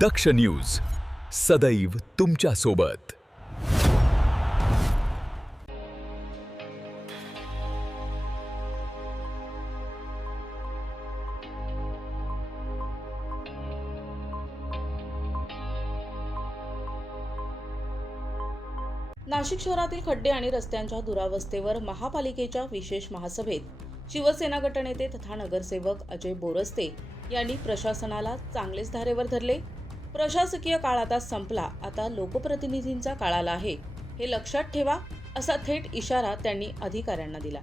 दक्ष news सदैव तुमच्या सोबत। नाशिक शहरातील खड्डे आणि रस्त्यांच्या दुरावस्थेवर महापालिकेच्या विशेष महासभेत शिवसेना गटनेते तथा नगरसेवक अजय बोरस्ते यांनी प्रशासनाला चांगलेच धारेवर धरले। प्रशासकीय काळ आता संपला, आता लोकप्रतिनिधींचा काळ आला आहे, हे लक्षात ठेवा, असा थेट इशारा त्यांनी अधिकाऱ्यांना दिला।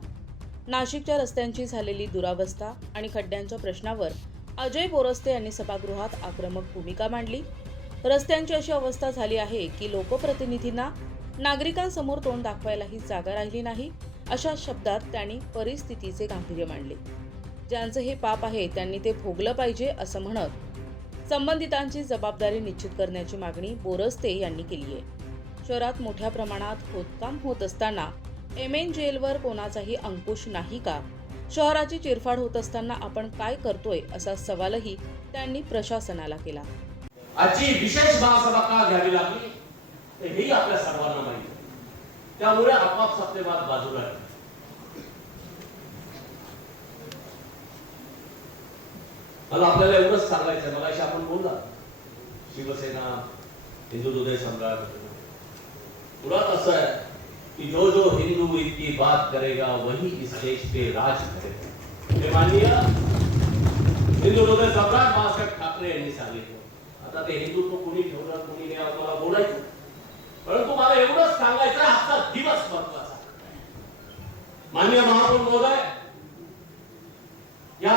नाशिकच्या रस्त्यांची झालेली दुरावस्था आणि खड्ड्यांच्या प्रश्नावर अजय बोरस्ते यांनी सभागृहात आक्रमक भूमिका मांडली। रस्त्यांची अशी अवस्था झाली आहे की लोकप्रतिनिधींना नागरिकांसमोर तोंड दाखवायलाही जागा राहिली नाही, अशा शब्दात त्यांनी परिस्थितीचे गांभीर्य मांडले। ज्यांचं हे पाप आहे त्यांनी ते भोगलं पाहिजे असं म्हणत संबंधितांची जबाबदारी निश्चित करण्याची मागणी बोरस्ते यांनी केली आहे। शहरात मोठ्या प्रमाणात खोदकाम होत असताना एमएन जेलवर कोणाचाही अंकुश नाही का? शहराची चिरफाड होत असताना आपण काय करतोय असा सवालही त्यांनी प्रशासनाला केला। आजची विशेष महासभा का घ्यावी लागली हेही आपल्या सर्वांना माहिती आहे। त्यामुळे आपाप सत्तेवाद बाजूला आहे। मला आपल्याला एवढंच सांगायचं आहे, मगाशी आपण बोलला शिवसेना हिंदू हृदय सम्राट, मुळात असं आहे की जो हिंदू इतकी बात करेगा वही इस देश पे राज करेगा, हे माननीय हिंदू हृदय सम्राट बाळासाहेब ठाकरे यांनी सांगितलं। आता ते हिंदुत्व कोणी ठेवलं कोणी नाही आम्हाला बोलायचं, परंतु मला एवढंच सांगायचं आहे, आजचा दिवस महत्वाचा। माननीय महापौर महोदय, या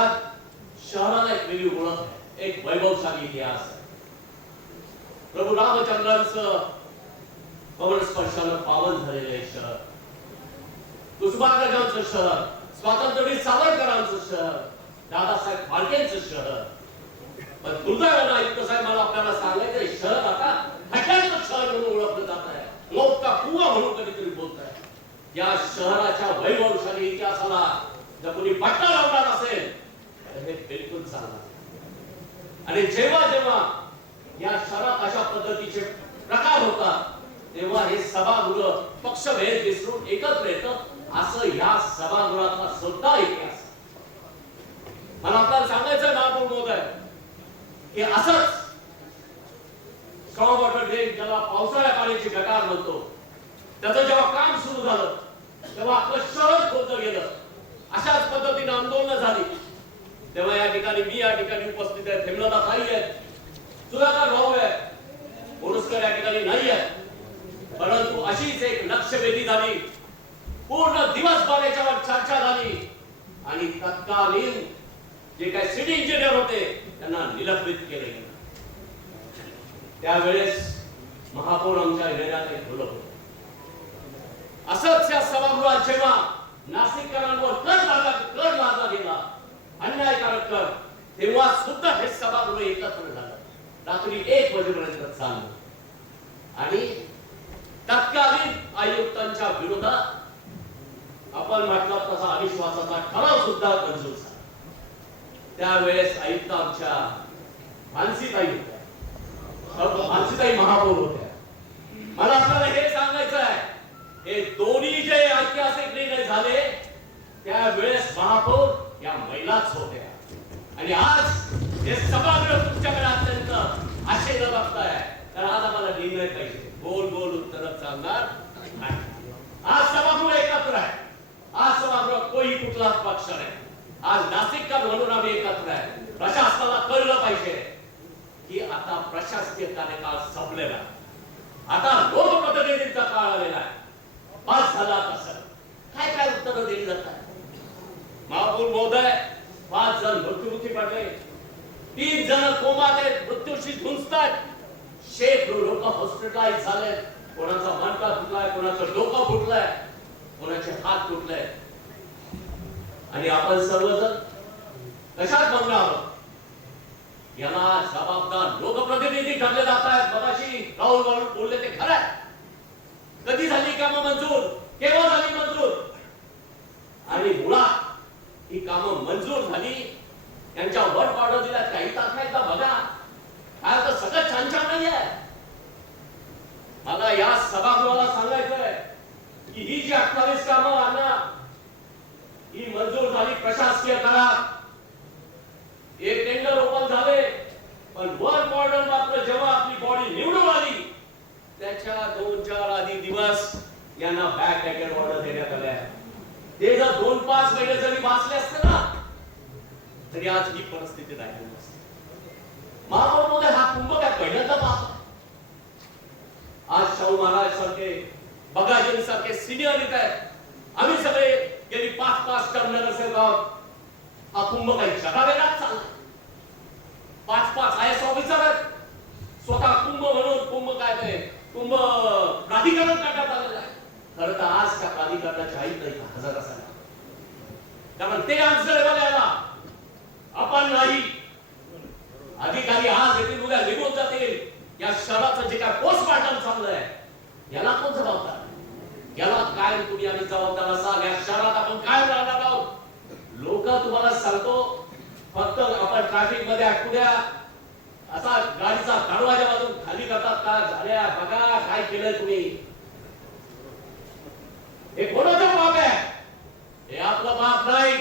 शहराला एक वेगळी ओळख आहे, एक वैभवशाली इतिहास आहे। प्रभू रामचंद्रांचं पवन स्पर्शानं पावन झालेलं हे शहर, कुसुमाग्रजांचं शहर, स्वातंत्र्यवीर सावरकरांचं शहर, दादासाहेब फाळकेंचं शहर। पण दुर्दैवानं इतकं साहेब मला आपल्याला सांगायचं, हे शहर आता खड्ड्यांचं शहर म्हणून ओळखलं जात आहे, मौत का कुआं म्हणून कधीतरी बोलत आहे। या शहराच्या वैभवशाली इतिहासाला जर कोणी पट्टा लावणार असेल तर हे बिलकुल चालणार। आणि जेव्हा जेव्हा या शहरात अशा पद्धतीचे प्रकार होतात तेव्हा हे सभागृह पक्षभेद विसरून एकत्र येतं, असं या सभागृहाचा सुद्धा इतिहास। मला आपल्याला सांगायचं महापौर महोदय की असंच स्ट्रॉंग वॉटर ड्रेन, ज्याला पावसाळ्या पाण्याची गटार म्हणतो, त्याचं जेव्हा काम सुरू झालं तेव्हा आपलं शहर खोदलं गेलं। अशाच पद्धतीने आंदोलन झाली तेव्हा या ठिकाणी मी या ठिकाणी उपस्थित आहे, हेमलता ताई आहेत, सुधाकर भाऊ आहे, बोरस्कर या ठिकाणी नाही आहे, परंतु अशीच एक लक्षवेधी झाली, पूर्ण दिवसभर याच्यावर चर्चा झाली आणि तत्कालीन जे काही सिटी इंजिनियर होते त्यांना निलंबित केले गेले। त्यावेळेस महापौर आमच्या निर्णयात एक बोलत होते। असंच या सभागृहात जेव्हा नाशिककरांवर कर लादला गेला, अन्यायकारक कर, तेव्हा सुद्धा हे सभागृह एकत्र झालं, रात्री 1 वाजेपर्यंत चाललं आणि तत्कालीन आयुक्तांच्या विरोधात आपण म्हटलं तसा अविश्वासाचा ठराव सुद्धा मंजूर झाला। त्यावेळेस आयुक्त आमच्या मानसीताई होत्या, मानसीताई महापौर होत्या। मला आपल्याला हे सांगायचं आहे, हे दोन्ही जे ऐतिहासिक निर्णय झाले त्यावेळेस महापौर या महिलाच होत्या आणि आज हे सभागृह तुमच्याकडे अत्यंत आशेनं बघताय, तर आज आम्हाला निर्णय पाहिजे, गोल गोल उत्तर चालणार नाही। आज सभागृह एकत्र आहे, आज सभागृह कोणी कुठला पक्ष नाही, आज नाशिककर म्हणून आम्ही एकत्र आहे। प्रशासनाला कळलं पाहिजे की आता प्रशासकीय कार्यकाळ संपलेला आहे, आता लोकप्रतिनिधींचा काळ आलेला आहे। पास झाला कसं काय काय उत्तर दिली जातात। महापौर महोदय, 5 जण मृत्युमुखी पडले, 3 जण कोमात आहेत, मृत्यूशी झुंजतात, शेकडो लोक हॉस्पिटलाइज झाले, कोणाचा मणका फुटलाय, कोणाचं डोकं फुटलंय, कोणाचे हात तुटले आणि आपण सर्वजण कशात बंगला आहोत? याला जबाबदार लोकप्रतिनिधी ठरले जात आहेत। मगाशी राहुल बोलले ते खरं आहे। कधी झाली कामं मंजूर, केव्हा झाली मंजूर, आणि मुळात ही कामं मंजूर झाली त्यांच्या वर पाडव दिल्या काही तारखा एकदा बघा, काय तर सगळं मला या सभागृहाला सांगायचंय की ही जी 28 कामं आणा ही मंजूर झाली प्रशासकीय काळात. एक टेंडर ओपन झाले, पण वर्क ऑर्डर मात्र जेव्हा आपली बॉडी निवडून आली त्याच्या 2-4 आधी दिवस यांना बॅक डेटेड ऑर्डर देण्यात आल्या. ते जर 2-5 महिने जरी वाचले असते ना तरी आज ही परिस्थिती राहिली नसती. महापौरमध्ये हा कुंभ काय पहिल्यांदा पाहतो. आज शाहू महाराज सारखे बगाजी सारखे सिनियर नेते आहेत. आम्ही सगळे गेली 5-5 टर्म नगरसेवक आहोत. हा कुंभ काही जगावेलाच चालला. 5-5 IAS ऑफिसर आहेत. स्वतः कुंभ म्हणून कुंभ काय ते कुंभ प्राधिकरण करण्यात आलेलं आहे. खरं तर आज त्या प्राधिकरणाची आई नाही हजार असायला, कारण ते आन्सर बघायला आपण नाही. अधिकारी आज येथील उद्या निघून जातील. या शहराचं जे काय पोस्टमार्टम चाललंय याला कोण जबाबदार? याला काय तुम्ही आम्ही जबाबदार असाल? या शहरात आपण काय राहणार आहोत? लोक तुम्हाला सांगतो फक्त आपण ट्रॅफिक मध्ये अटकू द्या, असा गाडीचा दरवाजा बाजून खाली करतात का? झाल्या बघा काय केलंय तुम्ही. हे कोणाचं पाप आहे? हे आपलं पाप नाही.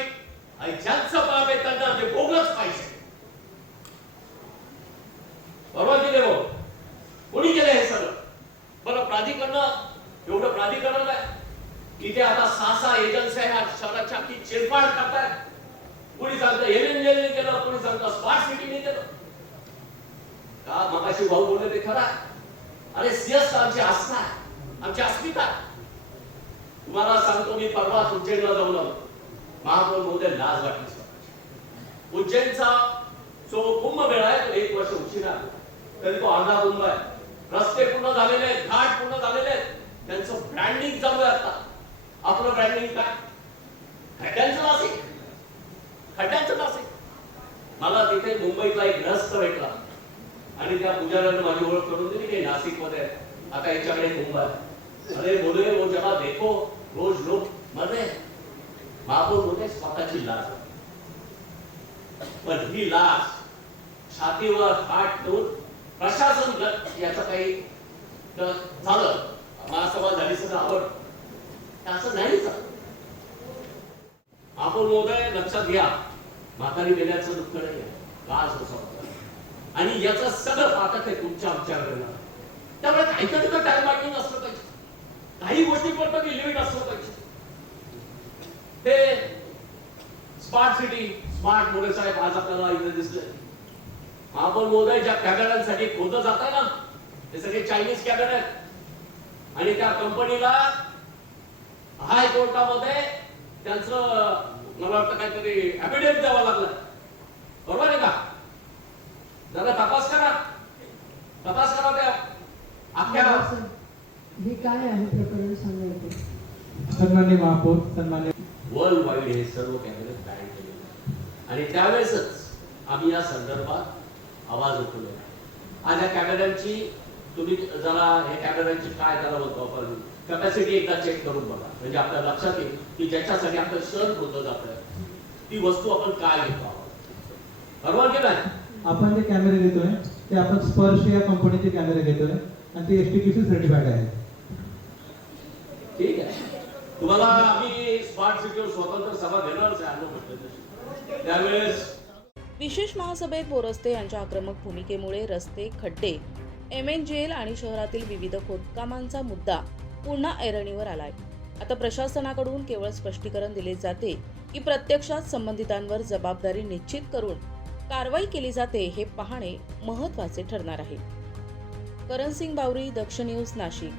आणि ज्यांचं पाप आहे त्यांना ते भोगलंच पाहिजे. बरोबर की नाही? कोणी केलं हे सगळं? बरं, प्राधिकरण एवढं प्राधिकरण आहे इथे आता 6 एजन्सी ह्या शहराच्या की चिरफाड करतायत. कोणी सांगतं एनएनजेने केलं, कोणी सांगतं स्मार्ट सिटीने केलं. का मगाशी भाऊ बोलले ते खरं? अरे सीएस आमची आस्था आहे, आमची अस्मिता. तुम्हाला सांगतो मी परवा उज्जैनला जाऊन आलो. महापौर महोदय लाज वाटली स्वतःची. उज्जैनचा जो कुंभमेळा आहे तो 1 वर्ष उशिरा तरी तो अर्धा कुंभ आहे. रस्ते पूर्ण झालेले आहेत, घाट पूर्ण झालेले आहेत. त्यांचं ब्रँडिंग चालू आहे आता. आपलं ब्रँडिंग काय? खड्ड्यांचं नाशिक, खड्ड्यांचं नाशिक. मला तिथे मुंबईतला एक ग्रस्त भेटला आणि त्या पुजाऱ्याने माझी ओळख करून दिली की नाशिक मध्ये आता याच्याकडे कुंभ आहे. अरे बोले वो जगह देखो, रोज लोग मर रहे. महापौर बोलते स्वतःची लाज, पण ही लाज छातीवर हात ठेवून प्रशासन याचं काही झालं महासभा झाली सगळं आवड असं नाही झालं. महापौर महोदय लक्षात घ्या, म्हातारी गेल्याचं दुःख नाही आहे, लाज होता. आणि याचं सगळं पाठक आहे तुमच्या आमच्याकडे. त्यामुळे काहीतरी तर टाइम मार्किंग असलं पाहिजे. काही गोष्टी करतो की लिमिट असलं पाहिजे. ते स्मार्ट सिटी, स्मार्ट मोरे साहेब आज आपल्याला इथे दिसले. महापौर महोदय ज्या कॅमेऱ्यांसाठी खोदलं जात आहे ना ते सगळे चायनीज कॅमेरे आहेत. आणि त्या कंपनीला हायकोर्टामध्ये त्यांचं मला वाटतं काहीतरी ऍफिडेव्हिट द्यावं लागलं. बरोबर आहे का? जरा तपास करा त्या अख्ख्या. हे काय आहे प्रकरण सांगायचं? सन्माननीय महापौर, सन्माननीय वर्ल्ड वाईड हे सर्व कॅमेरे बॅन केले आणि त्यावेळेसच आम्ही या संदर्भात आवाज उठवला. आज या कॅमेऱ्यांची तुम्ही जरा हे कॅमेऱ्यांची काय त्याला बोलतो आपण कॅपॅसिटी एकदा चेक करून बघा, म्हणजे आपल्याला लक्षात येईल की ज्याच्यासाठी आपलं शहर होतं जातं ती वस्तू आपण काय घेतो आहोत. बरोबर की नाही? आपण जे कॅमेरे घेतोय ते आपण स्पर्श या कंपनीचे कॅमेरे घेतोय आणि ते STQC सर्टिफाईड आहेत. ठीक आहे. तुम्हाला आम्ही स्मार्ट सिटीवर स्वतंत्र सभा घेणारच आहे आलो म्हटलं त्यावेळेस. विशेष महासभेत बोरस्ते यांच्या आक्रमक भूमिकेमुळे रस्ते, खड्डे, MNGL आणि शहरातील विविध खोदकामांचा मुद्दा पुन्हा ऐरणीवर आलाय. आता प्रशासनाकडून केवळ स्पष्टीकरण दिले जाते की प्रत्यक्षात संबंधितांवर जबाबदारी निश्चित करून कारवाई केली जाते हे पाहणे महत्त्वाचे ठरणार आहे. करण सिंग बावरी, दक्ष न्यूज, नाशिक.